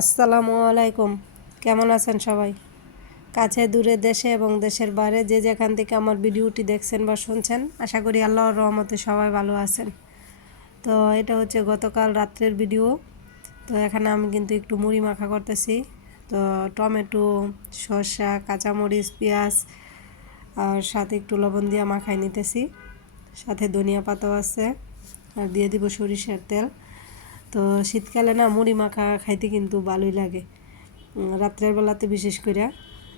আসসালামু আলাইকুম। কেমন আছেন সবাই? কাছে দূরে দেশে এবং দেশের বাইরে যে যেখান থেকে আমার ভিডিওটি দেখছেন বা শুনছেন, আশা করি আল্লাহর রহমতে সবাই ভালো আছেন। তো এটা হচ্ছে গতকাল রাত্রের ভিডিও। তো এখানে আমি কিন্তু একটু মুড়ি মাখা করতেছি। তো টমেটো, শসা, কাঁচামরিচ, পেঁয়াজ আর সাথে একটু লবণ দিয়ে মাখাই নিতেছি। সাথে ধনিয়া পাতাও আছে আর দিয়ে দিব সরিষার তেল। তো শীতকালে না মুড়ি মাখা খাইতে কিন্তু ভালোই লাগে, রাত্রের বেলাতে বিশেষ করে।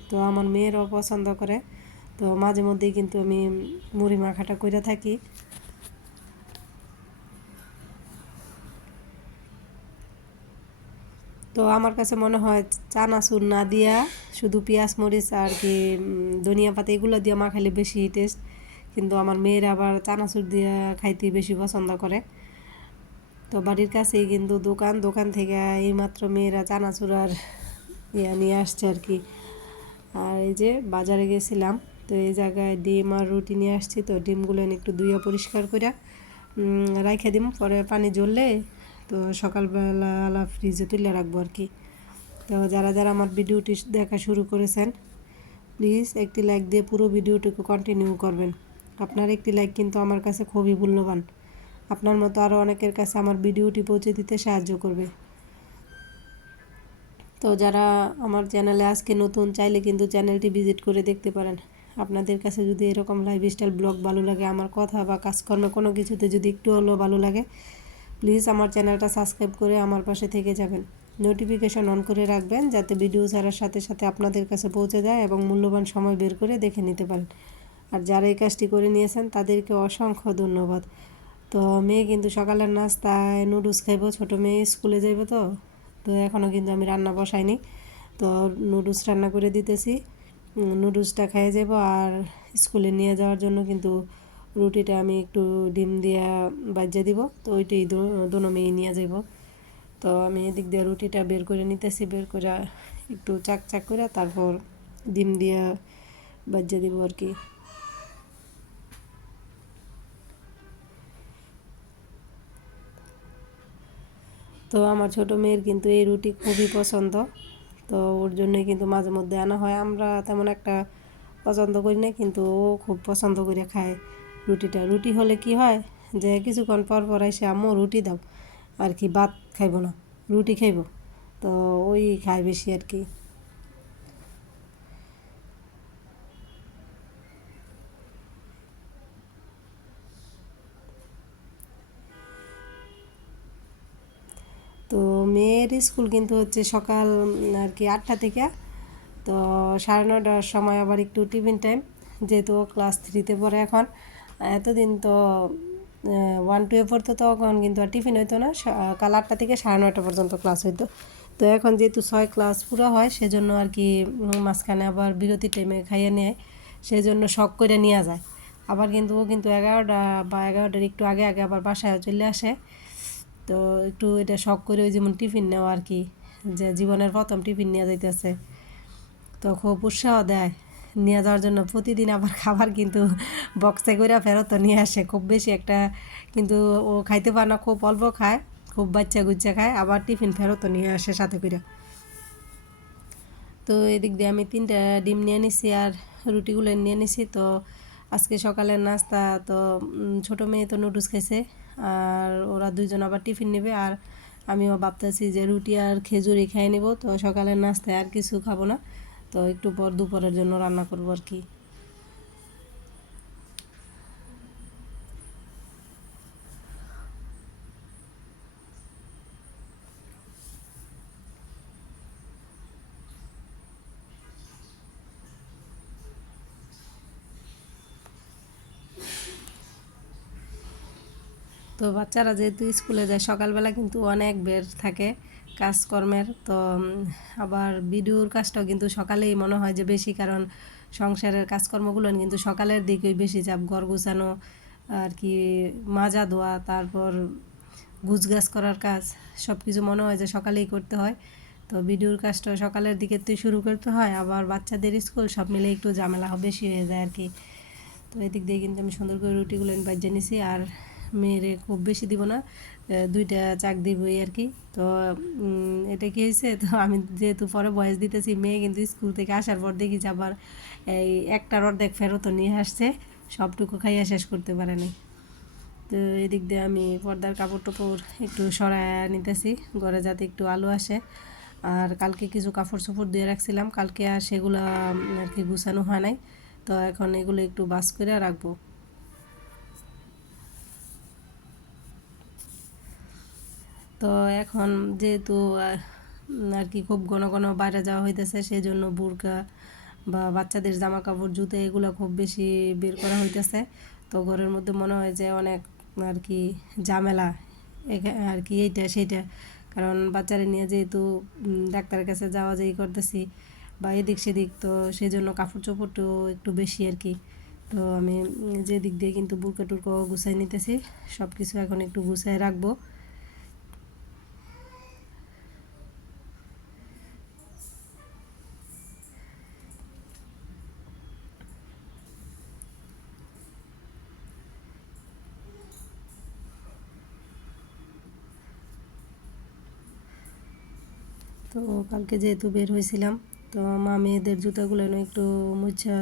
তো আমার মেয়েরাও পছন্দ করে। তো মাঝে মধ্যেই কিন্তু আমি মুড়ি মাখাটা করে থাকি। তো আমার কাছে মনে হয় চানাচুর না দিয়া শুধু পেঁয়াজ মরিচ আর কি ধনিয়া পাতা এগুলো দিয়ে মাখাইলে বেশি টেস্ট। কিন্তু আমার মেয়েরা আবার চানাচুর দিয়ে খাইতে বেশি পছন্দ করে। তো বাড়ির কাছেই কিন্তু দোকান দোকান থেকে এইমাত্র মেয়েরা চানাচুর আর নিয়ে আসছে আর কি। আর এই যে বাজারে গেছিলাম, তো এই জায়গায় ডিম আর রুটি নিয়ে আসছি। তো ডিমগুলো একটু ধুয়ে পরিষ্কার করে রাইখে দিম, পরে পানি জ্বললে তো সকালবেলা ফ্রিজে তুলে রাখবো আর কি। তো যারা যারা আমার ভিডিওটি দেখা শুরু করেছেন, প্লিজ একটি লাইক দিয়ে পুরো ভিডিওটিকে কন্টিনিউ করবেন। আপনার একটি লাইক কিন্তু আমার কাছে খুবই মূল্যবান। আপনার মতো আরও অনেকের কাছে আমার ভিডিওটি পৌঁছে দিতে সাহায্য করবে। তো যারা আমার চ্যানেলে আজকে নতুন, চাইলে কিন্তু চ্যানেলটি ভিজিট করে দেখতে পারেন। আপনাদের কাছে যদি এরকম লাইফস্টাইল ব্লগ ভালো লাগে, আমার কথা বা কাজকর্ম কোনো কিছুতে যদি একটু হলেও ভালো লাগে, প্লিজ আমার চ্যানেলটা সাবস্ক্রাইব করে আমার পাশে থেকে যাবেন। নোটিফিকেশন অন করে রাখবেন যাতে ভিডিও ছাড়ার সাথে সাথে আপনাদের কাছে পৌঁছে যায় এবং মূল্যবান সময় বের করে দেখে নিতে পারেন। আর যারা এই কাজটি করে নিয়েছেন তাদেরকে অসংখ্য ধন্যবাদ। তো মেয়ে কিন্তু সকালের নাস্তায় নুডলস খাইব, ছোটো মেয়ে স্কুলে যাইব। তো তো এখনও কিন্তু আমি রান্না বসাইনি। তো নুডলস রান্না করে দিতেছি, নুডলসটা খেয়ে যাব। আর স্কুলে নিয়ে যাওয়ার জন্য কিন্তু রুটিটা আমি একটু ডিম দিয়ে বাজিয়ে দিব। তো ওইটাই দোনো মেয়ে নিয়ে যাব। তো আমি এদিক দিয়ে রুটিটা বের করে নিতেছি, বের করে একটু চাক চাক করে তারপর ডিম দিয়ে বাজিয়ে দিব আর কি। তো আমার ছোটো মেয়ের কিন্তু এই রুটি খুবই পছন্দ। তো ওর জন্যই কিন্তু মাঝে মধ্যে আনা হয়। আমরা তেমন একটা পছন্দ করি না, কিন্তু ও খুব পছন্দ করে খায় রুটিটা। রুটি হলে কি হয় যে কিছুক্ষণ পর পর এসে আম্মু রুটি দাও, আর কি ভাত খাইব না, রুটি খাইব। তো ওই খায় বেশি আর কি। তো মেয়ের স্কুল কিন্তু হচ্ছে সকাল আর কি 8টা থেকে। তো 9:30টার সময় আবার একটু টিফিন টাইম, যেহেতু ক্লাস 3-তে পড়ে এখন। এতদিন তো 1-2-এ পড়তো, তখন কিন্তু আর টিফিন হইতো না। কাল 8টা থেকে 9:30 পর্যন্ত ক্লাস হইতো। তো এখন যেহেতু 6 ক্লাস পুরো হয়, সেজন্য আর কি মাঝখানে আবার বিরতি টাইমে খাইয়ে নেয়, সেই জন্য শখ করে নিয়ে যায়। আবার কিন্তু ও কিন্তু 11টা বা 11টার একটু আগে আগে আবার বাসায় চলে আসে। তো একটু এটা শখ করে ওই যেমন টিফিন নেওয়া আর কি, যে জীবনের প্রথম টিফিন নিয়ে যাইতেছে। তো খুব উৎসাহ দেয় নিয়ে যাওয়ার জন্য। প্রতিদিন আবার খাবার কিন্তু বক্সে করে ফেরত নিয়ে আসে, খুব বেশি একটা কিন্তু ও খাইতে পারে না, খুব অল্প খায়, খুব বাচ্চা গুচ্চা খায়, আবার টিফিন ফেরত নিয়ে আসে সাথে করে। তো এদিক দিয়ে আমি 3টা ডিম নিয়ে নিছি আর রুটিগুলো নিয়ে নিছি। তো আজকে সকালের নাস্তা তো ছোটো মেয়ে তো নুডলস খাইছে, আর ওরা দুইজন আবার টিফিন নেবে। আর আমিও ভাবতেছি যে রুটি আর খেজুরি খেয়ে নিব। তো সকালের নাস্তায় আর কিছু খাবো না, তো একটু পর দুপুরের জন্য রান্না করবো আর কি। তো বাচ্চারা যেহেতু স্কুলে যায় সকালবেলা কিন্তু অনেক বের থাকে কাজকর্মের। তো আবার ভিডিওর কাজটাও কিন্তু সকালেই মনে হয় যে বেশি, কারণ সংসারের কাজকর্মগুলো কিন্তু সকালের দিকেই বেশি চাপ। ঘর গুছানো আর কি, মাজা ধোয়া, তারপর গুছগাছ করার কাজ, সব কিছু মনে হয় যে সকালেই করতে হয়। তো ভিডিওর কাজটা সকালের দিকে তো শুরু করতে হয়, আবার বাচ্চাদের স্কুল, সব মিলে একটু ঝামেলা বেশি হয়ে যায় আর কি। তো এদিক দিয়ে কিন্তু আমি সুন্দর করে রুটিগুলো ভেজে নিছি। আর মেয়েরে খুব বেশি দিব না, 2টা চাক দিবই আর কি। তো এটা কি হয়েছে, তো আমি যেহেতু পরে বয়স দিতেছি, মেয়ে কিন্তু স্কুল থেকে আসার পর দেখি যে আবার এই একটার অর্ধেক ফেরতও নিয়ে আসছে, সবটুকু খাইয়া শেষ করতে পারে নাই। তো এদিক দিয়ে আমি পর্দার কাপড় টাপড় একটু সরায় নিতেছি ঘরে, যাতে একটু আলো আসে। আর কালকে কিছু কাপড় চোপড় দিয়ে রাখছিলাম, কালকে আর সেগুলো আর কি গুছানো হয় নাই। তো এখন এগুলো একটু বাস করে রাখবো। তো এখন যেহেতু আর কি খুব ঘন ঘন বাইরে যাওয়া হইতেছে, সেই জন্য বোরকা বা বাচ্চাদের জামা কাপড় জুতো এগুলো খুব বেশি বের করা হইতেছে। তো ঘরের মধ্যে মনে হয় যে অনেক আর কি ঝামেলা আর কি, এইটা সেইটা। কারণ বাচ্চারা নিয়ে যেহেতু ডাক্তারের কাছে যাওয়া যাই করতেছি বা এদিক সেদিক, তো সেই জন্য কাপড় চোপড়টাও একটু বেশি আর কি। তো আমি যে দিক দিয়ে কিন্তু বোরকা টুরকা গুছাই নিতেছি, সব কিছু এখন একটু গুছাই রাখবো। তো কালকে যেহেতু বের হয়েছিলাম, তো মা মেয়েদের জুতাগুলো একটু মুছা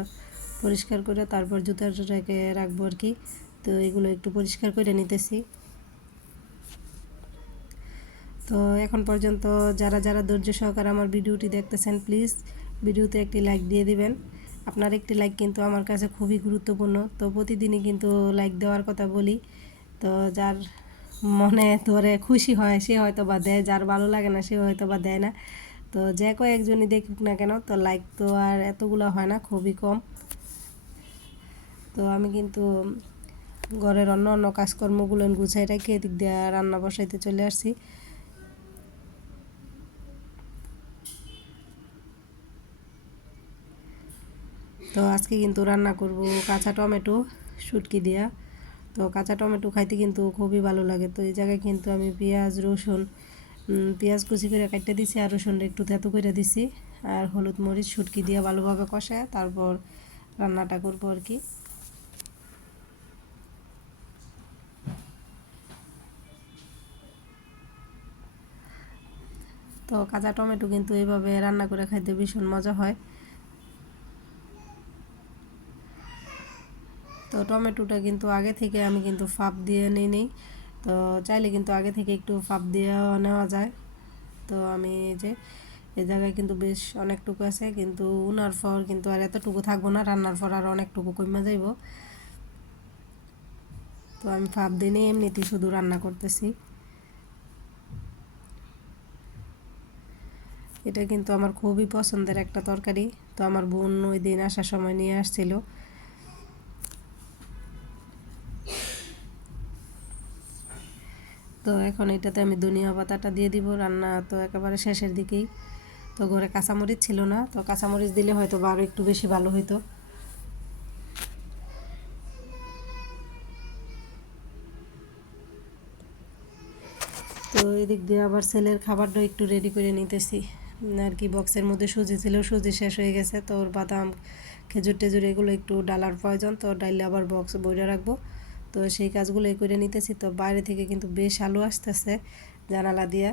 পরিষ্কার করে তারপর জুতাটাকে রাখবো আর কি। তো এগুলো একটু পরিষ্কার করে নিতেছি। তো এখন পর্যন্ত যারা যারা ধৈর্য সহকারে আমার ভিডিওটি দেখতেছেন, প্লিজ ভিডিওতে একটি লাইক দিয়ে দিবেন। আপনার একটি লাইক কিন্তু আমার কাছে খুবই গুরুত্বপূর্ণ। তো প্রতিদিনই কিন্তু লাইক দেওয়ার কথা বলি। তো যার মনে ধরে খুশি হয় সে হয়তো বা দেয়, যার ভালো লাগে না সে হয়তো বা দেয় না। তো যে কয়েকজনই দেখুক না কেন, তো লাইক তো আর এতগুলো হয় না, খুবই কম। তো আমি কিন্তু ঘরের অন্য অন্য কাজকর্মগুলো গুছাই রেখে এদিক দিয়ে রান্না বসাইতে চলে আসছি। তো আজকে কিন্তু রান্না করব কাঁচা টমেটো শুটকি দিয়া। তো কাঁচা টমেটো খাইতে কিন্তু খুবই ভালো লাগে। তো এই জায়গায় কিন্তু আমি পেঁয়াজ রসুন, পেঁয়াজ কুচি করে কাটতে দিছি, আর রসুনটা একটু থেতো করে দিছি, আর হলুদ মরিচ শুটকি দিয়ে ভালোভাবে কষায় তারপর রান্নাটা করবো আর কি। তো কাঁচা টমেটো কিন্তু এইভাবে রান্না করে খাইতে ভীষণ মজা হয়। তো টমেটোটা কিন্তু আগে থেকে আমি কিন্তু ফাঁপ দিয়ে নিই। তো চাইলে কিন্তু আগে থেকে একটু ফাঁপ দিয়ে নেওয়া যায়। তো আমি এই যে এই জায়গায় কিন্তু বেশ অনেকটুকু আছে, কিন্তু উনার পর কিন্তু আর এতটুকু থাকবো না, রান্নার পর আর অনেকটুকু কমে যাইব। তো আমি ভাপ দিনে এমনিতেই শুধু রান্না করতেছি। এটা কিন্তু আমার খুবই পছন্দের একটা তরকারি। তো আমার বোন ওই দিন আসার সময় নিয়ে আসছিল। তো এখন এটাতে আমি ধনিয়া পাতাটা দিয়ে দিব, রান্না তো একেবারে শেষের দিকেই। তো ঘরে কাঁচামরিচ ছিল না, তো কাঁচামরিচ দিলে হয়তো বা আরও একটু বেশি ভালো হইতো। তো এদিক দিয়ে আবার ছেলের খাবারটা একটু রেডি করে নিতেছি আর কি। বক্সের মধ্যে সুজি ছিল, সুজি শেষ হয়ে গেছে, তো ওর বাদাম খেজুর টেজুর এগুলো একটু ডালার প্রয়োজন, তো ডাইলে আবার বক্স বইরে রাখবো। তো সেই কাজগুলোই করে নিতেছি। তো বাইরে থেকে কিন্তু বেশ আলো আসতেছে জানালা দিয়া।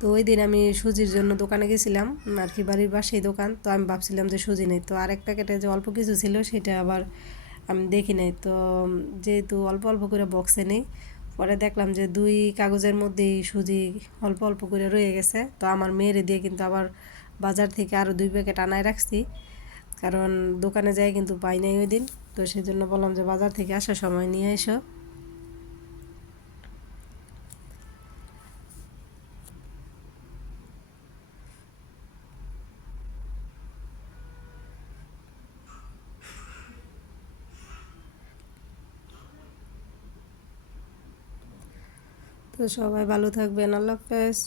তো ওই দিন আমি সুজির জন্য দোকানে গেছিলাম আর কি, বাড়ির পাশেই দোকান। তো আমি ভাবছিলাম যে সুজি নেই, তো আরেক প্যাকেটে যে অল্প কিছু ছিল সেটা আবার আমি দেখি নাই। তো যেহেতু অল্প অল্প করে বক্সে নেই, পরে দেখলাম যে 2 কাগজের মধ্যেই সুজি অল্প অল্প করে রয়ে গেছে। তো আমার মেয়েরে দিয়ে কিন্তু আবার বাজার থেকে আরও 2 প্যাকেট আনায় রাখছি, কারণ দোকানে যাই কিন্তু পাই নাই ওই দিন। তো সেই জন্য বললাম যে বাজার থেকে আসার সময় নিয়ে এসো। তো সবাই ভালো থাকবেন, আল্লাহ হাফেজ।